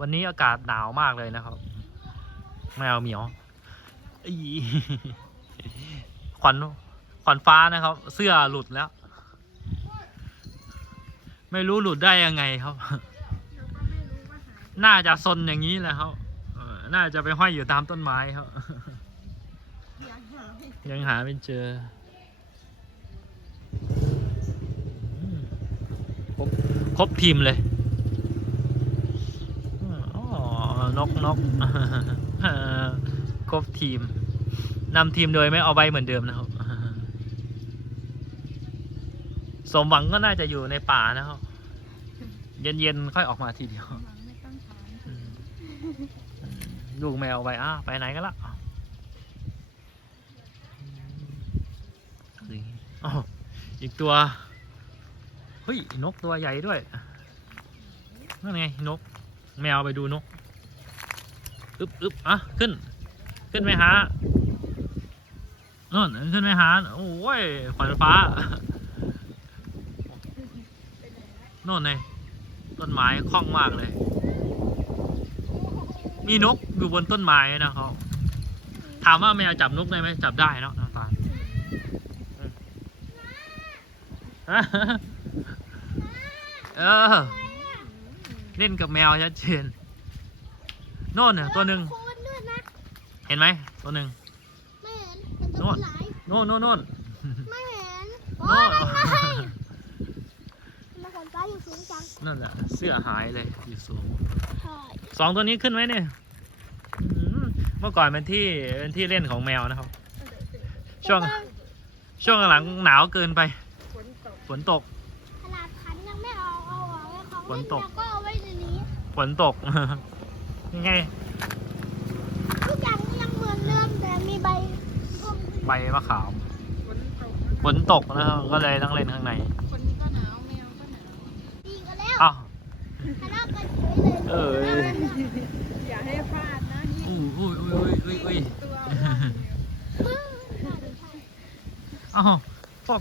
วันนี้อากาศหนาวมากเลยนะครับแมวเหมียวอีขวัญขวัญฟ้านะครับ เสื้อหลุดแล้ว ไม่รู้หลุดได้ยังไงครับ น่าจะซนอย่างนี้แหละครับเออน่าจะไปห้อยอยู่ตามต้นไม้ครับ ยังหาไม่ยังหาไม่เจอครบครบทีมเลยอ๋อ นกนกครบทีมนำทีมโดยไม่เอาใบเหมือนเดิมนะครับ สมหวังก็น่าจะอยู่ในป่านะครับ เย็นๆค่อยออกมาทีเดียวหวังไม่ต้องถามอืมอืมลูกแมวไปอ้าไปไหนกันละอ้าวนี่อ้าวอีกตัว เฮ้ย นกตัวใหญ่ด้วยนั่นไงนก แมวไปดูนก อึบอึบอะขึ้น ขึ้นไปหาโน่นขึ้นไปหาโอ้ยขวัญฟ้าโน่นไงต้นไม้คล่องมากเลย มีนกอยู่บนต้นไม้นะครับถามว่าแมวจับนกได้ไหมจับได้เนาะน้ำตาลเออ เล่นกับแมวชัดเจน โน่นเนี่ยตัวหนึ่งโคนด้วยนะเห็นไหมตัวหนึ่งไม่เห็นแต่ตัวหลายโน่นโน่นโน่นไม่เห็นโน่โอ้ยนมาขนฟ้าอยู่สูงจังนั่นแหละเสื้อหายเลยอยู่สูงใช่สองตัวนี้ขึ้นไหมเนี่ยอืมเมื่อก่อนเป็นที่เป็นที่เล่นของแมวนะครับ ช่วงช่วงหลังหนาวเกินไป ฝนตกฝนตก ขนาดขันยังไม่เอาเอาออกเลยของฝนตก เล่ก็เอาไว้ในนี้ ฝนตก ยังไง ทุกอย่างก็ยังเหมือนเดิมแต่มีใบส้มใบมะขามฝนตกฝนตกนะครับก็เลยต้องเล่นข้างในคนนี้ก็หนาวแมวก็หนาวดีกันแล้วอ้าว ทะเลาะกันเฉยเลยเอ้ย อย่าให้พลาดนะยิ่งอุ้ยอุ้ยอุ้ยอุ้ยอุ้ยตัวอ้วนเนี่ยอ้าวพวก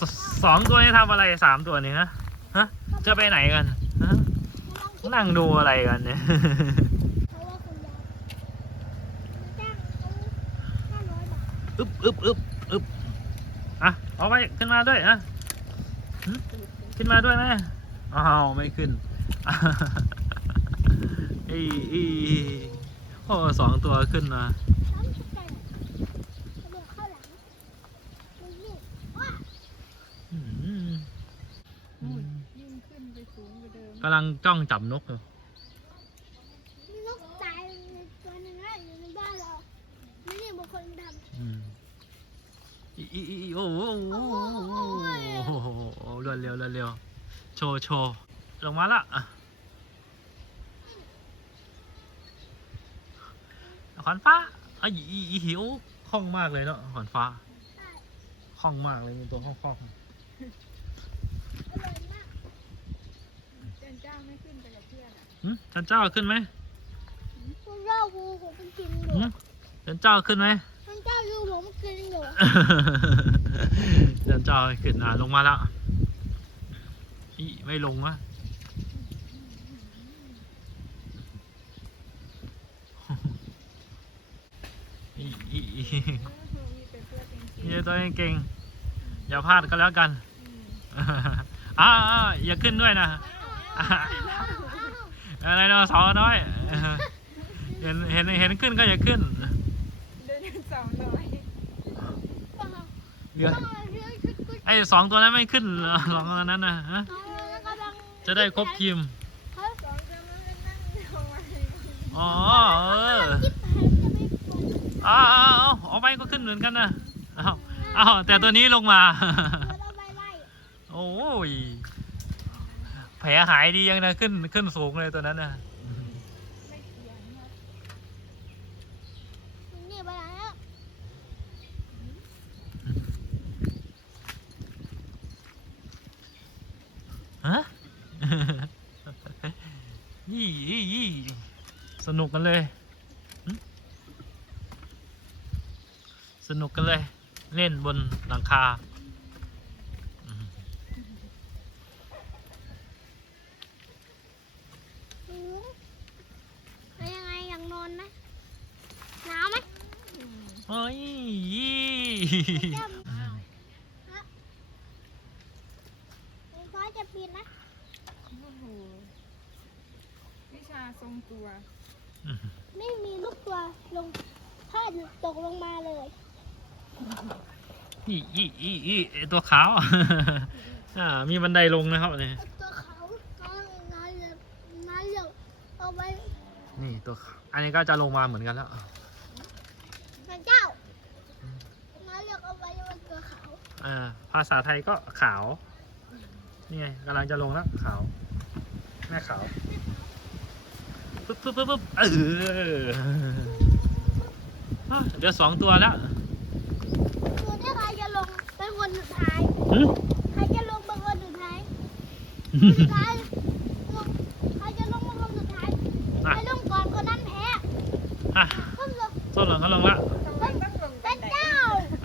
สสองตัวนี้ทำอะไรสามตัวนี้ฮะฮะจะไปไหนกันฮะนั่งดูอะไรกันเนี่ย เพราะว่าคุณยายจ้างเขาห้าร้ อยบาทอึบอึบอึบอึบอะเอาไปขึ้นมาด้วยอะหึขึ้นมาด้วยไหมอ้าวไม่ขึ้นอีอีโอ้สองตัวขึ้นมาน้ำสแกนกระโดดเข้าหลังมันนี่ว้าอืมนู่นยิ่งขึ้นไปสูงกว่าเดิมกำลังจ้องจับนกอยู่ มีนกตายตัวหนึงนะอยู่ในบ้านเราไม่ได้บางคนทำ อีอีอีโอ้โหโอ้โหโอ้โหโอ้โหเร็วเร็วเร็วเร็วโชว์โชว์ลงมาละขอนฟ้าอะอีอีหิวคล่องมากเลยเนาะขอนฟ้าคล่องมากเลยมีตัวคล่องคล่องอร่อยมากเจนเจ้าไม่ขึ้นไปกับเพื่อนอะจันเจ้าขึ้นไหมเจ้ากูผมเป็นกินอยู่หึจันเจ้าขึ้นไหม จ้าอยู่ผมกินอยู่จันเจ้าขึ้นอะลงมาแล้วอีไม่ลงวะอีอีอีเออมีแต่เองเก่งอย่าพลาดก็แล้วกันอืมอ่าออย่าขึ้นด้วยนะอ่าอะไรเนาะสาวน้อย เห็นเห็นเห็นขึ้นก็อย่าขึ้น เดินสองน้อย เดี๋ยวไอ้สองตัวนั้นไม่ขึ้นหรอสองตัวนั้นนะฮะจะได้ครบทีมอ๋อเอออ้าวอ้าวเอาไปก็ขึ้นเหมือนกันนะอ้าวอ้าวแต่ตัวนี้ลงมา โอ้ยแผลหายดียังนะขึ้นขึ้นสูงเลยตัวนั้นนะ นุกกันเลย สนุกกันเลย เล่นบนหลังคายังไงยากนอนไหมหนาไหม เฮ้ย อีอีอีไอตัวขาวอ่ามีบันไดลงนะครับเนี่ยตัวขาน้อยน้อยเลยน้อยเลยเอาไว้นี่ตัวขาวอันนี้ก็จะลงมาเหมือนกันแล้วพระเจ้าน้อยเลือเอาไว้บนตัวขาวอ่าภาษาไทยก็ขาวนี่ไงกำลังจะลงแล้วขาวแม่ขาวปึ๊บปึ๊บปึ๊บปึ๊บเออเดี๋ยวสองตัวแล้ว คือถ้าใครจะลงเป็นคนสุด ท้ายหึใครจะลงเป็นคนสุดท้ายคนสุดท้ายลงใครจะลงเป็นคนสุดท้ายใครลงก่อนคนนั้นแพ้อะคนลงต้นหลังก็ลงละทำไมต้องลงเป็บันนไดเจ้า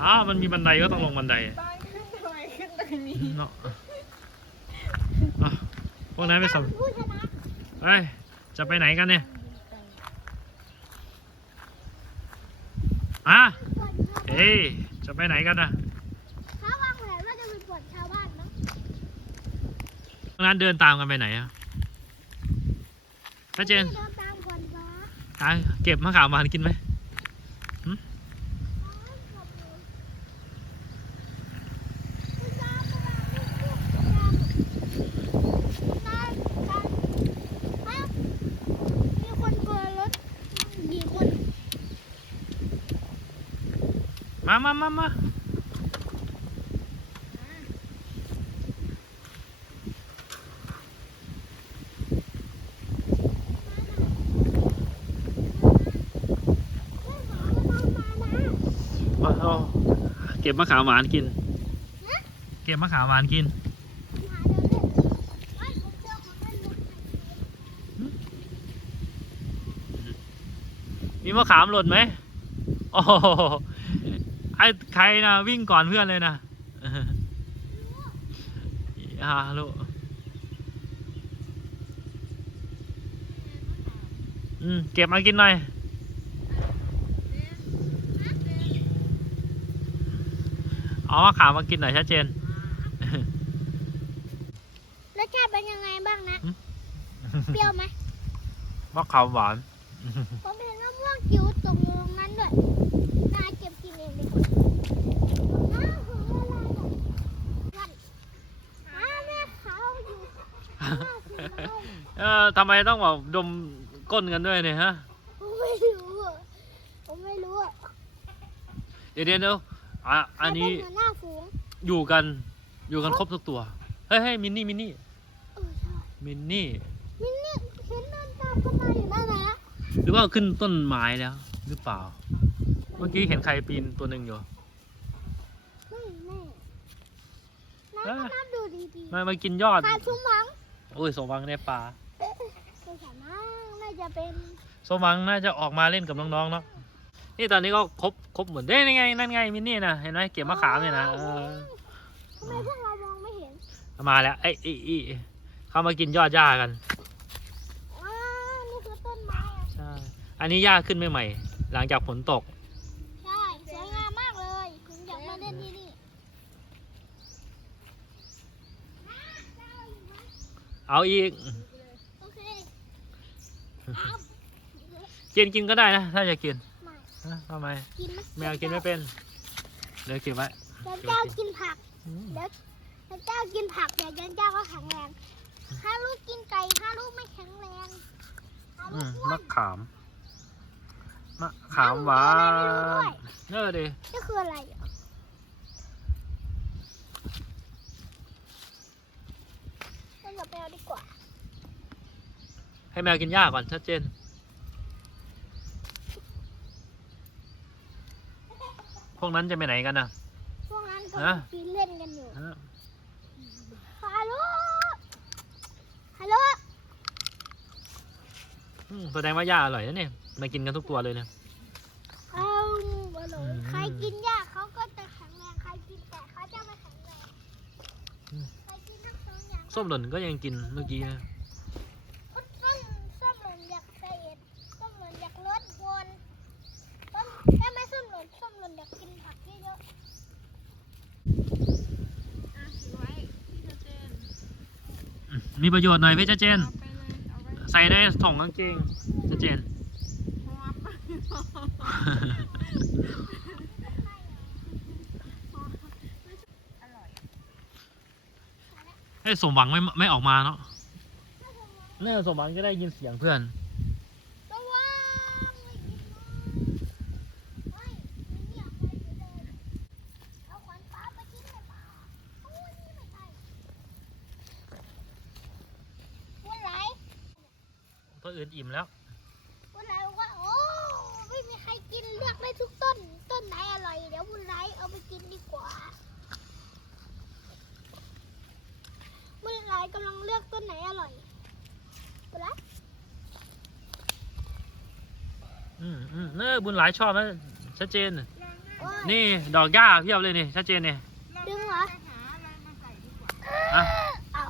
อ้าวมันมีบันไดก็ต้องลงบันไดตอนขึ้นทำไมขึ้นตรงนี้เนาะอะพวกนั้นไปสมผู้ชนะเอ้ยจะไปไหนกันเนี่ยอะก่อนชาวบ้านเอ้ยจะไปไหนกันนะ เขาวางแผนว่าจะเป็นก่อนชาวบ้านนะ พวกนั้นเดินตามกันไปไหนอะพระเจนเดินตามก่อนฟ้าอะเก็บมะขามมากินไหมมีคนกลัวรถกี่คนมามามามามาเอาเก็ บมะขามหวานกิน เก็บมะขามหวานกิน มีมะขามหล่นไหมโอ้โหไอ้ใครนะวิ่งก่อนเพื่อนเลยนะฮาลูกอืมเก็บมากินหน่อย เอามะขามมากินหน่อยชัดเจน รสชาติเป็นยังไงบ้างนะหืมเปรี้ยวไหมมะขามหวาน ผมเห็นมะม่วงจิ๋วตกลงนั้นด้วยน่าเก็บกินเองดีกว่าน้าของอะไรอะวันอ้าแม่เขาอยู่ข้างหน้าคุณเขาเออทำไมต้องแบบดมก้นกันด้วยเนี่ยฮะ ผมไม่รู้อะผมไม่รู้อะเดี๋ยวเดี๋ยวเดี๋ยว อะอันนี้แต่เป็หัวหน้าฝูงอยู่กันอยู่กันครบทุกตัว เฮ้ยเฮ้ยมินนี่มินนี่เออใช่มินนี่ มินนี่เห็นเดินตามกันมาอยู่นั่นนะหรือว่าขึ้นต้นไม้แล้ว หรือเปล่า เมื่อกี้เห็นใครปีนตัวหนึ่งอยู่ ไม่แน่น้าก็นับดูดีมามากินยอด ๆขาดชุ่มหวังโอ้ยสมหวังในป่าไม่ใช่มั้งน่าจะเป็น สมหวังน่าจะออกมาเล่นกับน้องๆเนาะ นี่ตอนนี้ก็ครบครบหมดได้ยังไงนั่นไงมินนี่นะเห็นไหมเก็บมะขามเนี่ยนะเออทำไมพวกเรามองไม่เห็นมาแล้วไอ้ไอ้ไอ้เข้ามากินยอดหญ้ากันอ่านี่คือต้นไม้อะใช่อันนี้หญ้าขึ้นใหม่ๆหลังจากฝนตก ใช่สวยงามมากเลยผมอยากมาเล่นที่นี่เอาอีกโอเคเอา กินกินก็ได้นะ ถ้าจะกินมา ฮะทำไม กินไหมแมวกินไม่เป็นเดี๋ยวเก็บไว้เดี๋ยวเจ้ากินผักอืมเดี๋ยวเดี๋ยวเจ้ากินผักเดี๋ยวเดี๋ยวเจ้าก็แข็งแรงถ้าลูกกินไก่ถ้าลูกไม่แข็งแรงถ้าลูอืกมอ้วมะนขามมะขามหวานเนอดินี่คืออะไรอะเราอย่าไปเอาดีกว่าให้แมวกินหญ้าก่อนชัดเจน พ วกนั้นจะไปไหนกันนะพวกนั้นก็ฮะปีนเล่นกันอยู่ฮะฮัลโหลฮัลโหลอืมแสดงว่าหญ้าอร่อยนะเนี่ยมากินกันทุกตัวเลยเนี่ย เอาฮัลโหลอืม ใครกินหญ้าเขาก็จะแข็งแรงใครกินไก่เขาจะไม่แข็งแรงอืมใครกินทั้งสองอย่างส้มหล่นก็ยังกินเมื่อกี้นะ มันอยากกินผักเยอะมีประโยชน์หน่อยเว้ยจเจน ใส่ได้ถ่องกางเกงจเจน ให้สมหวังไม่ไม่ออกมาเนาะเนี่ยสมหวังจะได้ยินเสียงเพื่อน อื่นอิ่มแล้ววันไหนบอกว่าโอ้ไม่มีใครกินเลือกได้ทุกต้น ต้นไหนอร่อยเดี๋ยววันไหนเอาไปกินดีกว่าวันไหนกำลังเลือกต้นไหนอร่อยวันไหนอืมอืมเนอบุญหลายชอบนะชัดเจน นี่ดอกหญ้าเพียบเลยนี่ชัดเจนเนี่ดึงเหรอ จะหาอะไรมาใส่ดีกว่า อะ เอา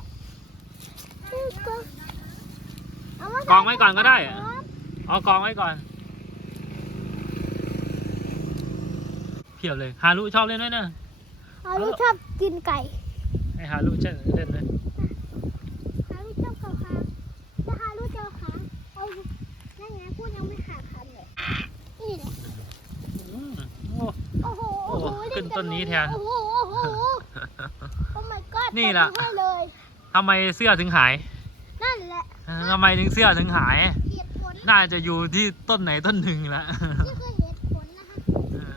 เอามา กองไว้ก่อนก็ได้อะครับเอากองไว้ก่อนเพียบเลยฮารุชอบเล่นด้วยนะฮารุชอบกินไก่ให้ฮารุเช่นเล่นเลยฮารุชอบเกาคางถ้าฮารุเจอขาเอานั่นไงพูดยังไม่ขาดคำเลยนี่แหละอืมโอ้โอ้โหโอ้โหเล่ขึ้นต้นนี้แทนโอ้โหโอ้โหโอ้ my god นี่ล่ะตบมือให้เลยทำไมเสื้อถึงหายนั่นแหละ ทำไมถึงเสื้อถึงหาย เหตุผลน่าจะอยู่ที่ต้นไหนต้นหนึ่งละ นี่คือเหตุผลนะคะเออ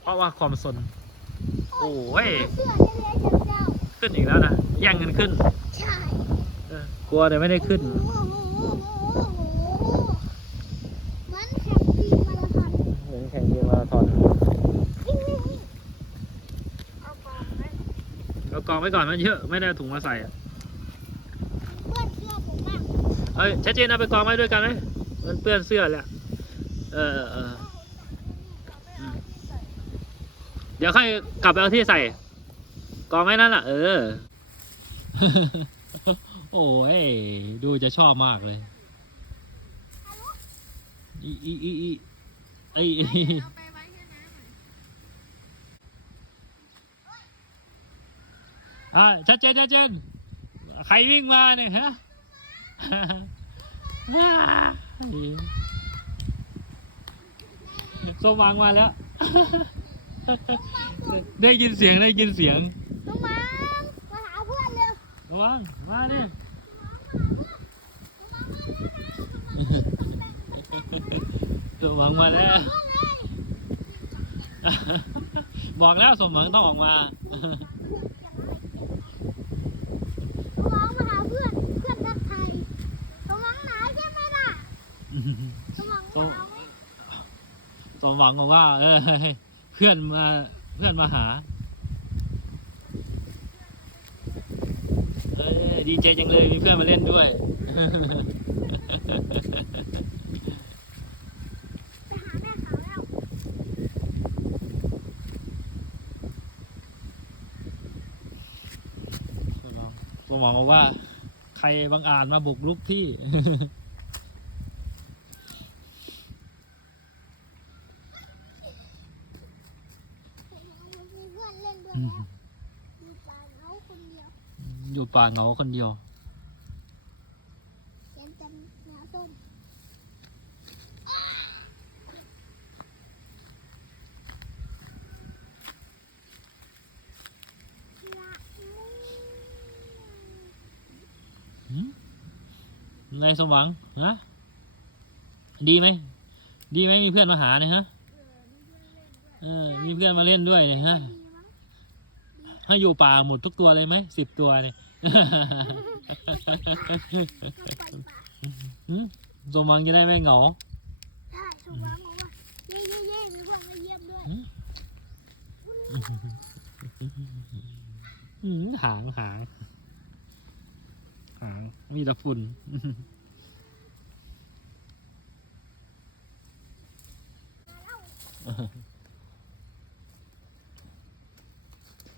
เพราะว่าความสน โอ้ย เสื้อเล็กๆจากเจ้าขึ้นอีกแล้วนะแย่งกันขึ้นใช่เออกลัวแต่ไม่ได้ขึ้น โอ้โหโอ้โหเหมันแข่งทีมมาราธอนเหมือนแข่งเรือมาราธอนวิ่งวิ่งวิ่งเอากองไว้ เรากองไว้ก่อนมันเยอะ ไม่ได้เอาถุงมาใส่อะ เพื่อนเชื่อผมมาก เอ้ยชัดเจนเอาไปกองไว้ด้วยกันไหมมันเปื้อนเสื้อแหล้วเออเออเดี๋ยวค่อยกลับไปเอาที่ใส่ กองไว้นั่นแหละเออ โอ้ยดูจะชอบมากเลยอีอีอีอีไอยเอาไปไว้ที่น้ำหน่อยอะชัดเจนชัดเจนใครวิ่งมาเนี่ยฮะ สมหวังมาแล้ว ได้ยินเสียงได้ยินเสียงน้องมังมาหาเพื่อนเร็วสมหวังมาเนี่ยสมหวังมาแล้ว บอกแล้วสมหวังต้องออกมา น้องมังมาหาเพื่อน เพื่อนทักไทายน้องมังหนาวใช่ไหมล่ะน้องมังหนาวไหม สมหวังบอกว่า เออเพื่อนมาเพื่อนมาหาเออดีใจจังเลยมีเพื่อนมาเล่นด้วยสมหวังบอกว่า ใครบางอาจมาบุกรุกที่ มีเพื่ อยู่ป่าเขาคนเดียวอยู่ป่าเหงาคนเดียวเขียนแต่แมวส้มละมุไงสมหวังฮะดีไหม ดีไหมมีเพื่อนมาหาเนี่ยฮะ เออ มีเพื่อนมาเล่นด้วยเนี่ยฮะ ให้อยู่ป่าหมดทุกตัวเลยไหมสิบตัวเนี่ยต้องไปป่าหืมสมหวังจะได้ไม่เหงาใช่ถูกแล้วบอกว่าเย่เย่เย่มีเพื่อนมาเยี่ยมด้วยอืมหางหางหางมีแต่ฝุ่น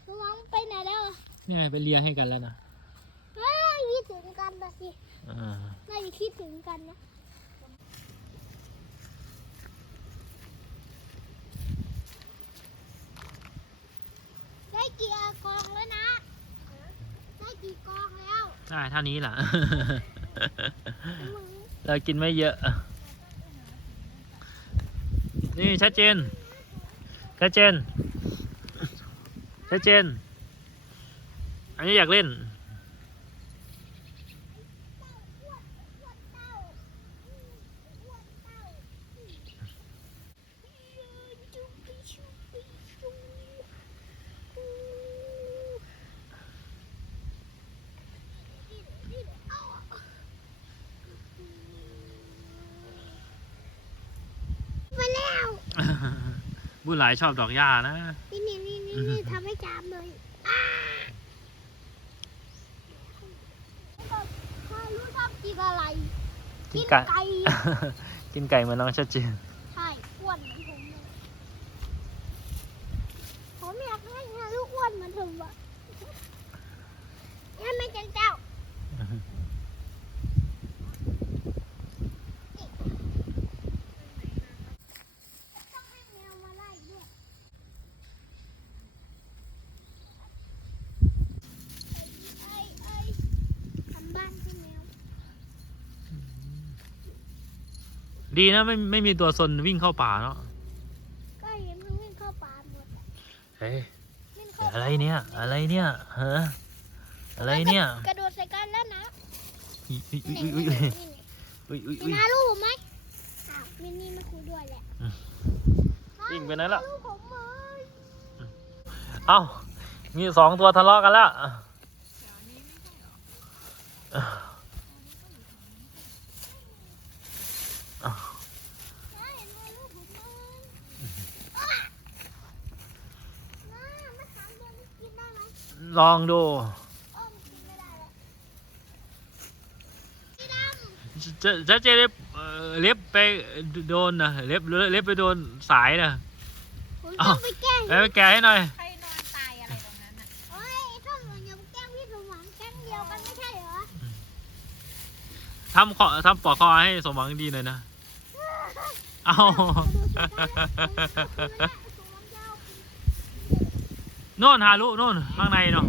ระวังไปไหนแล้วอะ นี่ไงไปเลียให้กันแล้วนะเฮ้ยคิดถึงกันนะสิอ่า น่าจะคิดถึงกันนะ ได้กี่กองแล้วนะ ได้กี่กองแล้วได้เท่านี้แหละมึงเรากินไม่เยอะ นี่ชัดเจนชัดเจนชัดเจน อันนี้อยากเล่นไปแล้วบุญหลายชอบดอกหญ้านะ นี่นี่นี่นี่นี่ทำให้จามเลยอ้าถ้ารู้ชอบกินอะไร กินไก่ไก่ กินไก่เหมือนน้องชัดเจน ใช่อ้วนเหมือนผมเลยผมอยากให้ฮารุอ้วนเหมือนผมอะยังไม่เจันเจ้าต้องให้แมวมาไล่ด้วยไอ้ไอ้ทำบ้านให้แมว ดีนะไม่ไม่มีตัวซนวิ่งเข้าป่าเนาะก็เห็นมันวิ่งเข้าป่าหมดอะเฮ้ยวิ่งเข้าอะไรเนี่ย อะไรเนี่ยฮะอะไรเนี่ยกระโดดใส่กันแล้วนะอุ๊ยอุ๊ยนี่อุ๊ยนี่อุ๊ยนี่อุ๊ยอุ๊ยมีอุ๊ยนาลูกไหมอ้าวมินนี่มาคุยด้วยแหละวิ่งไปไหนล่ะลูกผมเลยเอ้ามีสองตัวทะเลาะกันแล้ว แถวนี้ไม่ใช่เหรอ น้าเห็นไหมลูกผมเลยอ้าวน้ามะขามเดียวนี่กินได้ไหม ลองดูอ้อมกินไม่ได้เลยพี่ดำจะจะเจเล็บเอ่อเล็บไปโดนนะเล็บเล็บไปโดนสายนะผมอ้าวจะไปแกล้งไปไปแกะให้หน่อยใครนอนตายอะไรตรงนั้นน่ะโอ้ยถ้าเหมือนอย่าไปแกล้งพี่สมหวังแกล้งเดียวกันไม่ใช่เหรอทำขอทำปลอกคอให้สมหวังดีหน่อยนะเอา โน่นฮารุโน่นข้างในเนาะ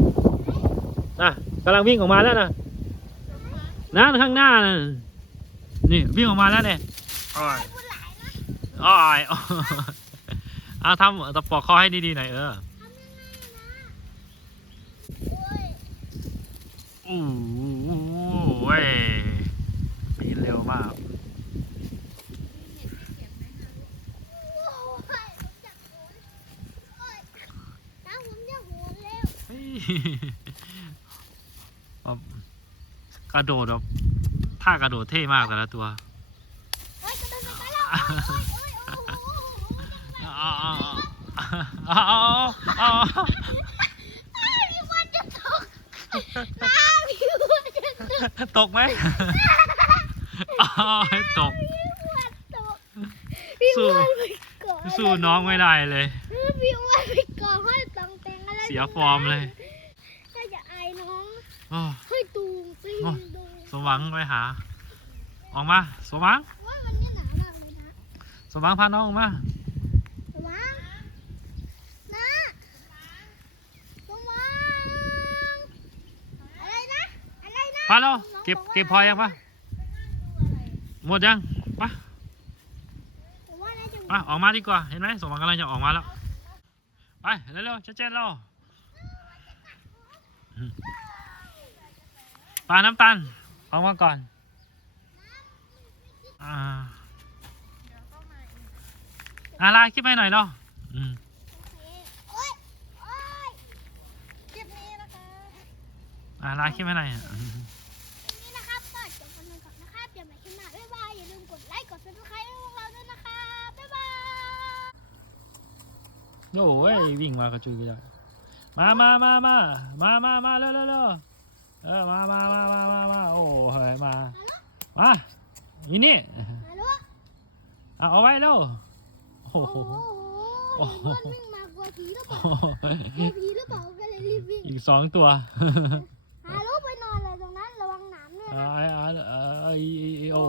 นะกำลังวิ่งออกมาแล้วนะนั่นข้างหน้าน่ะนี่วิ่งออกมาแล้วเนี่ยอ้อยอ้อยเอาทำตะปอกคอให้ดีๆหน่อยเออโอ้ยอู้เว้ยปีนเร็วมาก โอ้ยผมจะโหนโอ้ยน้าผมจะโหนเร็ว เฮ้ยแบบ กระโดดแบบท่ากระโดดเท่มากแต่ละตัวโอ้ยกระโดดไปกันแล้วโอ้ยโอ้ยโอ้โหเอาเอาเอาเอาเอาน้าพี่วันจะตกน้าพี่วันจะตกตกไหมเอาให้ตกพี่วันตกพี่สู้วันไปก่อนสู้น้องไม่ได้เลยพี่วันไปก่อนให้ตังแตงอะไรเสียฟอร์มเลย ถ้าจะอายน้อง โอ้ ให้ตูงตี โอ้ นดู สม หวังไปหา ออกมา สมหวัง ว่าวันนี้หนาวมากเลยนะสมหวังพาน้องออกมา สว่างนะสว่างอะไรนะ อะไรนะพาเราเก็บเก็บพอยังปะหมดยังปะผมว่าน่าจะปะออกมาดีกว่า เห็นไหมสมหวังกำลังจะออกมาแล้ว ไป เร็วๆเจ๊ๆเราปลาน้ำตาล ออกมาก่อน อ่าเดี๋ยวก็มาอีกอาลาคลิปให้หน่อยเนาะอืมโอ๊ยโอ๊ยคลิปนี้นะคะอาลาคลิปให้หน่อยอืมวันนี้นะครับก็จบกันไปก่อนนะครับเดี๋ยวมาคลิปหน้าบ๊ายบายอย่าลืมกดไลค์กดซับสไครต์ให้พวกเราด้วยนะครับบ๊ายบายโอ้ยวิ่งมากระจุยกระจายมามามามามามามาเร็วเร็วเร็ว เออมามามามามามาโอ้เฮ้ยมา มาอีนี่เอาเอาไว้เร็วโอ้โหโอ้โหโอ้โหวิ่งมากลัวผีรืเปล่ากลัวผีรืเปล่าก็เลยรีบอีกสองตัวฮาลูกไปนอนเลยตรงนั้นระวังหนามด้วยนะไอ้ไอ้ไอ้โอ้